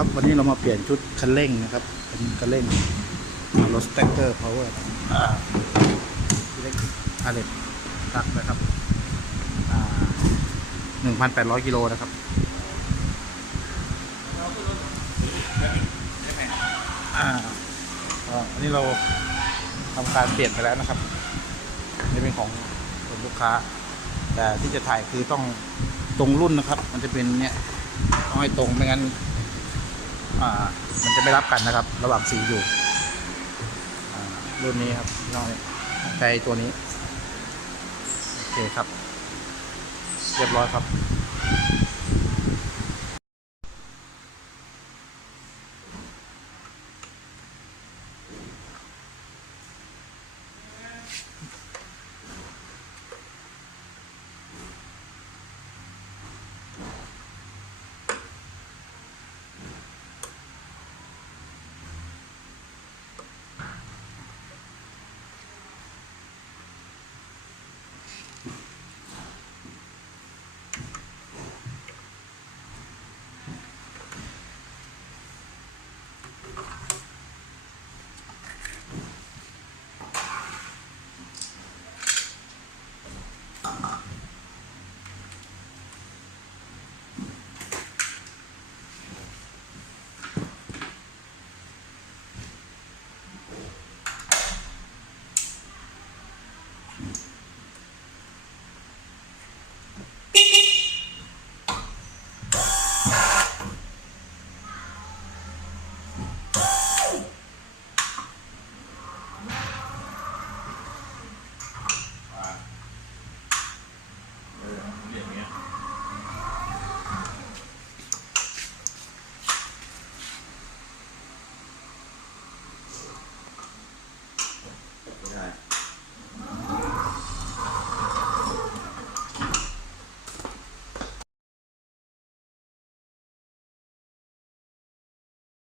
ครับวันนี้เรามาเปลี่ยนชุดคันเร่งนะครับเป็นคันเร่งรถสแต็กเกอร์พาวเวอร์เล็กอาร์เรตตักนะครับ1,800 กิโลนะครับอันนี้เราทำการเปลี่ยนไปแล้วนะครับนี่เป็นของลูกค้าแต่ที่จะถ่ายคือต้องตรงรุ่นนะครับมันจะเป็นเนี่ยต้องให้ตรงไม่งั้นมันจะไม่รับกันนะครับระหว่างสีอยู่รุ่นนี้ครับน้อยใจตัวนี้โอเคครับเรียบร้อยครับ